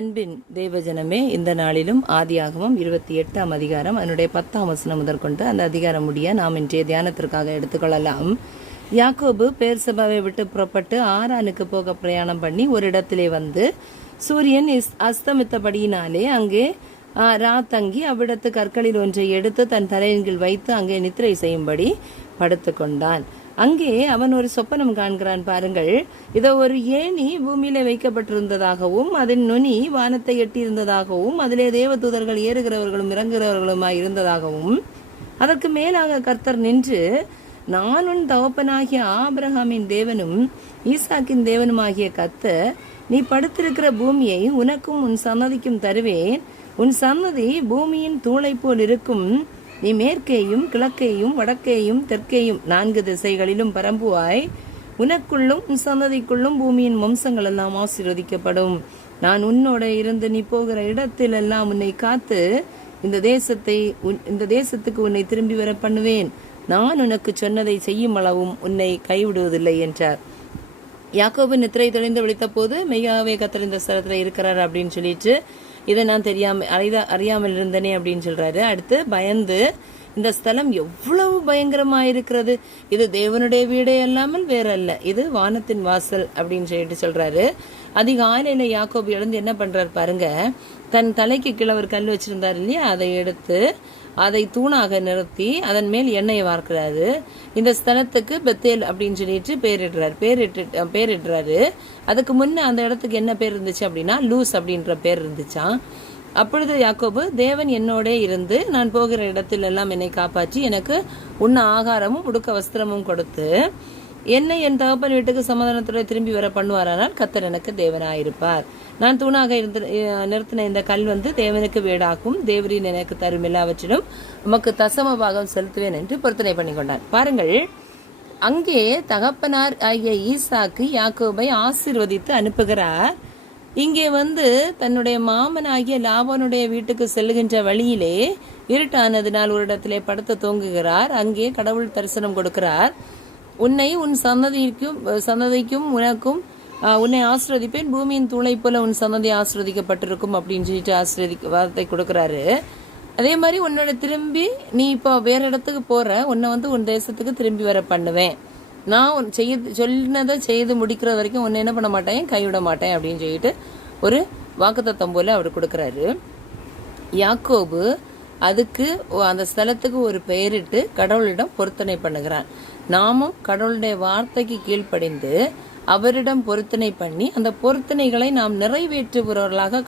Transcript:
அன்பின் தேவஜனமே, இந்த நாளிலும் ஆதியாகமம் 28ஆம் அதிகாரம் அதனுடைய 10ஆம் வசனம் முதற்கொண்டு அந்த அதிகாரம் முடிய நாம் இன்றைய தியானத்திற்காக எடுத்துக்கொள்ளலாம். யாக்கோபு பேர்சபாவை விட்டு புறப்பட்டு ஆரானுக்கு போக பிரயாணம் பண்ணி ஒரு இடத்திலே வந்து சூரியன் அஸ்தமித்தபடியினாலே அங்கே தங்கி அவ்விடத்து கற்களில் ஒன்றை எடுத்து தன் தலையின் கீழ் வைத்து அங்கே நித்திரை செய்யும்படி படுத்து கொண்டான். அங்கே அவன் ஒரு சொப்பனம் காண்கிறான். பாருங்கள், இதோ ஒரு ஏணி பூமியில வைக்கப்பட்டிருந்ததாகவும் அதன் நுனி வானத்தை எட்டியிருந்ததாகவும் அதிலே தேவதூதர்கள் ஏறுகிறவர்களும் இறங்குகிறவர்களுமாய் இருந்ததாகவும் அதற்கு மேலாக கர்த்தர் நின்று, நான் உன் தகப்பனாகிய ஆபிரகாமின் தேவனும் ஈசாக்கின் தேவனுமாகிய கர்த்தர், நீ படுத்திருக்கிற பூமியை உனக்கும் உன் சன்னதிக்கும் தருவேன். உன் சன்னதி பூமியின் தூளை போல் இருக்கும். நீ மேற்கேயும் கிழக்கேயும் வடக்கேயும் தெற்கேயும் 4 திசைகளிலும் பரம்புவாய். உனக்குள்ளும் உன் சன்னதிக்குள்ளும் பூமியின் வம்சங்கள் எல்லாம் ஆசீர்வதிக்கப்படும். நான் உன்னோட இருந்து நீ போகிற இடத்தில் எல்லாம் உன்னை காத்து இந்த தேசத்துக்கு உன்னை திரும்பி வர பண்ணுவேன். நான் உனக்கு சொன்னதை செய்யும் அளவும் உன்னை கைவிடுவதில்லை என்றார். யாக்கோபு நித்திரை தெளிந்து விழித்த போது மெய்யாவே கர்த்தர் இந்த ஸ்தலத்துல இருக்கிறார் அப்படின்னு சொல்லிட்டு, இதை நான் அறியாமல் இருந்தனே அப்படின்னு சொல்றாரு. அடுத்து பயந்து, இந்த ஸ்தலம் எவ்வளவு பயங்கரமா இருக்கிறது, இது தேவனுடைய வீடே அல்லாமல் வேற அல்ல, இது வானத்தின் வாசல் அப்படின்னு சொல்லிட்டு சொல்றாரு. அதிகாலையில யாக்கோபு எழுந்து என்ன பண்றாரு பாருங்க, தன் தலைக்கு கீழே ஒரு கல் வச்சிருந்தாரு இல்லையா, அதை எடுத்து அதை தூணாக நிறுத்தி அதன் மேல் எண்ணெயை வார்க்கிறாரு. இந்த ஸ்தலத்துக்கு பெத்தேல் அப்படின்னு சொல்லிட்டு பேரிடுறாரு. அதுக்கு முன்ன அந்த இடத்துக்கு என்ன பேர் இருந்துச்சு அப்படின்னா லூஸ் அப்படின்ற பேர் இருந்துச்சான். அப்பொழுது யாக்கோபு, தேவன் என்னோட இருந்து நான் போகிற இடத்தில் எல்லாம் என்னை காப்பாற்றி எனக்கு உண்ண ஆகாரமும் உடுக்க வஸ்திரமும் கொடுத்து என்னை என் தகப்பன் வீட்டுக்கு சமாதானத்துடன் திரும்பி வர பண்ணுவாரானால் கர்த்தர் எனக்கு தேவனாயிருப்பார். நான் தூணாக நிறுத்தின இந்த கல் தேவனுக்கு வீடாக்கும். தேவரின் எனக்கு தரும் எல்லாவற்றிலும் உமக்கு தசம பாகம் செலுத்துவேன் என்று பொருத்தனை பண்ணி கொண்டார். பாருங்கள், அங்கே தகப்பனார் ஆகிய ஈசாக்கு யாக்கோபை ஆசீர்வதித்து அனுப்புகிறார். இங்கே தன்னுடைய மாமன் ஆகிய லாபானுடைய வீட்டுக்கு செல்லுகின்ற வழியிலே இருட்டானதினால் ஒரு இடத்திலே படுத்து தூங்குகிறார். அங்கே கடவுள் தரிசனம் கொடுக்கிறார். உன்னை உன் சன்னதிக்கும் உனக்கும் உன்னை ஆசிர்வதிப்பேன், பூமியின் தூளை போல உன் சன்னதி ஆசிர்வதிக்கப்பட்டிருக்கும் அப்படின்னு சொல்லிட்டு வார்த்தை கொடுக்கறாரு. அதே மாதிரி உன்னோட திரும்பி நீ இப்போ வேற இடத்துக்கு போற, உன்னை உன் தேசத்துக்கு திரும்பி வர பண்ணுவேன். நான் சொன்னதை செய்து முடிக்கிற வரைக்கும் உன்னை என்ன பண்ண மாட்டேன், கைவிட மாட்டேன் அப்படின்னு சொல்லிட்டு ஒரு வாக்குத்தத்தம் போல அவர் கொடுக்கறாரு. யாக்கோபு அதுக்கு அந்த ஸ்தலத்துக்கு ஒரு பெயரிட்டு கடவுளிடம் பொருத்தனை பண்ணுகிறான். நாமும் கடவுளுடைய வார்த்தைக்கு கீழ்ப்படிந்து அவரிடம் பொருத்தனை பண்ணி அந்த பொருத்தனைகளை நாம் நிறைவேற்றுபவர்களாக